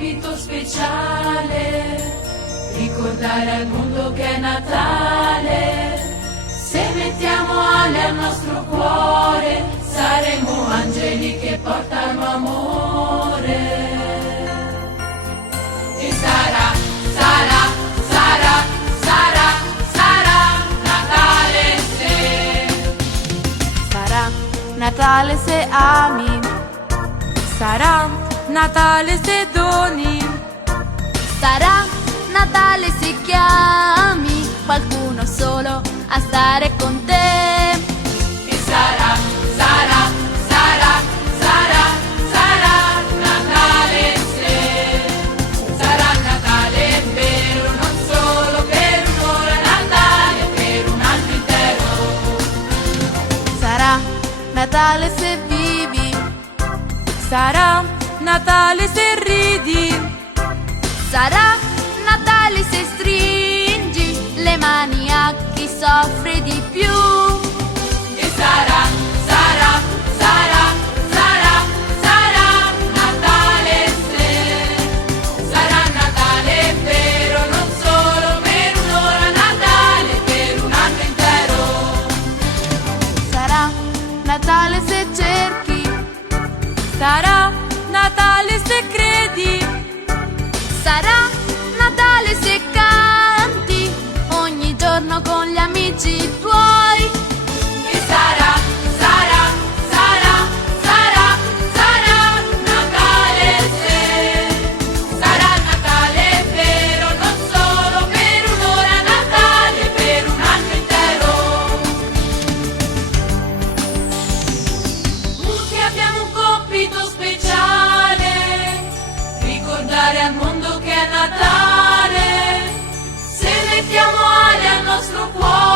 compito speciale, ricordare al mondo che è Natale. Se mettiamo ali al nostro cuore, saremo angeli che portano amore. E sarà Natale se. Sarà Natale se ami, sarà Natale se doni, Sarà Natale se chiami qualcuno solo a stare con te. E sarà Natale se. Sarà Natale vero, non solo per un'ora, Natale per un anno intero. sarà Natale se vivi, sarà Natale se ridi, Sarà Natale se stringi le mani a chi soffre di più. E sarà Natale se. Sarà Natale vero, non solo per un'ora, Natale per un anno intero. sarà Natale se cerchi, sarà Natale se credi, Sarà Natale se canti ogni giorno con gli amici tuoi. E sarà Natale se. Sarà Natale vero, non solo per un'ora, Natale per un anno intero. Tutti abbiamo un compito speciale, ricordare al mondo che è Natale. Se mettiamo ali al nostro cuore,